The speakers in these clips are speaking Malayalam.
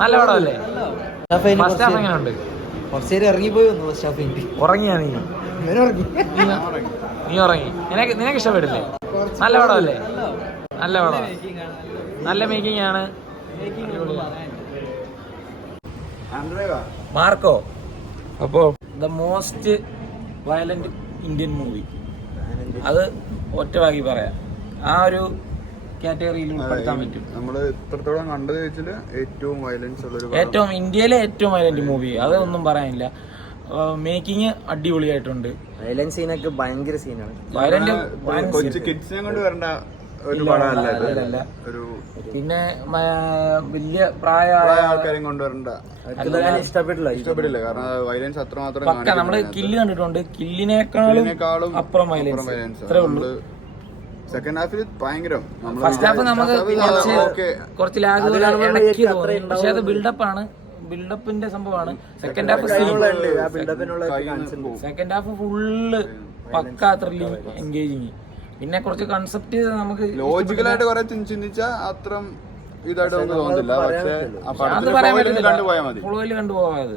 നല്ല പടമല്ലേ? ഫസ്റ്റ് ഹാഫ് എങ്ങനെ ഉണ്ട്? കുറച്ചേരം ഇറങ്ങിപ്പോയി ഉറങ്ങിയാ നീ? നീ ഉറങ്ങി? നിനക്ക് ഇഷ്ടപ്പെട്ടില്ലേ? നല്ല പടമല്ലേ? നല്ല പടം, നല്ല മേക്കിംഗ് ആണ്. മാർക്കോ, അപ്പോ the most violent Indian movie, അത് ഒറ്റവാക്കി പറയാം. ആ ഒരു കാറ്റഗറിയിൽ ഉൾപ്പെടുത്താൻ പറ്റും. നമ്മള് ഇത്രത്തോളം കണ്ടത് വെച്ചിട്ട് ഏറ്റവും വയലൻസ് ഉള്ളൊരു, ഏറ്റവും ഇന്ത്യയിലെ ഏറ്റവും വയലന്റ് മൂവി, അതൊന്നും പറയാനില്ല. മേക്കിംഗ് അടിപൊളിയായിട്ടുണ്ട്. വയലൻസ് സീനൊക്കെ ഭയങ്കര സീനാണ്. വയലന്റ് കൊച്ചു കിഡ്സിനെ കൊണ്ട് വരേണ്ട ഒരു പടമല്ല. ഒരു പിന്നെ വലിയ പ്രായ ആൾക്കാരെയും കൊണ്ടുവരണ്ട, ഇഷ്ടപ്പെട്ടില്ല. കാരണം വയലൻസ് അത്രമാത്രം നമ്മള് കില്ല് കണ്ടിട്ടുണ്ട്, കില്ലിനേക്കാളും അപ്പുറം വയലൻസ്. സെക്കൻഡ് ഹാഫിൽ ഭയങ്കരം. ഫസ്റ്റ് ഹാഫ് നമുക്ക് കുറച്ച് ലാഗ് ഇടയ്ക്ക് തോന്നി, പക്ഷെ അത് ബിൽഡപ്പ് ആണ്, ബിൽഡപ്പിന്റെ സംഭവമാണ്. സെക്കൻഡ് ഹാഫ് ഫുള്ള് പക്കാ ത്രില്ലിങ്, എൻഗേജിങ്. പിന്നെ കുറച്ച് കൺസെപ്റ്റ് നമുക്ക് ലോജിക്കലായിട്ട് കുറെ ചിന്തിച്ചാൽ അത്ര ഇതായിട്ട് തോന്നുന്നില്ല. പക്ഷെ അത് പറയാൻ പറ്റില്ല, ഫ്ലോയിൽ കണ്ടുപോകാത്.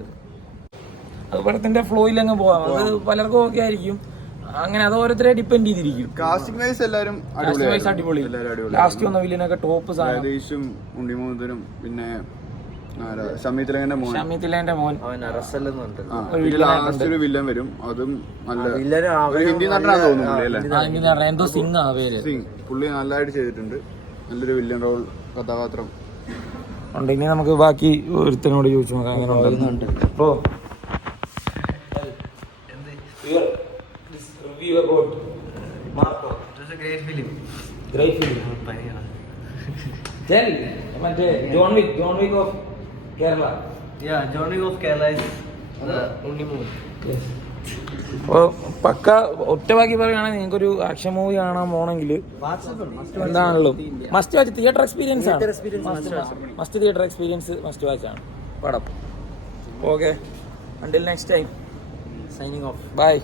അത് പടത്തിന്റെ ഫ്ലോയിൽ അങ്ങ് പോവാം. അത് പലർക്കും ഓക്കെ ആയിരിക്കും, അങ്ങനെ അത് ഓരോരുത്തരെ ഡിപ്പെൻഡ് ചെയ്തിരിക്കും. കാസ്റ്റിംഗ് വൈസ് എല്ലാരും അടിപൊളി. ലാസ്റ്റ് വന്ന വില്ലനൊക്കെ ടോപ്പ് സാധനം. ഉണ്ണിമൂന്തനും പിന്നെ ഷമീത്തിലേന്റെ മോൻ ഒരു വില്ലൻ വരും. അതും നല്ല ഹിന്ദി നടനാന്ന് തോന്നുന്നു, എന്തോ സിംഗ് ആ പേര്. പുള്ളി നല്ലതായിട്ട് ചെയ്തിട്ടുണ്ട്, നല്ലൊരു വില്ലൻ റോൾ കഥാപാത്രം ഉണ്ട്. ഇനി നമുക്ക് ബാക്കി ഒരുത്തനോട് ചോദിച്ചു നോക്കാം അങ്ങനെ ഉണ്ടെന്നുണ്ട്. അപ്പോ മറ്റേ John Wick of Kerala. John Wick of Kerala is the only movie. അപ്പോൾ പക്ക ഒറ്റവാക്കി പറയുകയാണെങ്കിൽ നിങ്ങൾക്കൊരു ആക്ഷൻ മൂവി കാണാൻ പോകണമെങ്കിൽ എന്താണല്ലോ മസ്റ്റ് വാച്ച്. തിയേറ്റർ എക്സ്പീരിയൻസ് ആണ്, must theatre experience, must watch ആണ് പടം. Okay, until next time, signing off. By.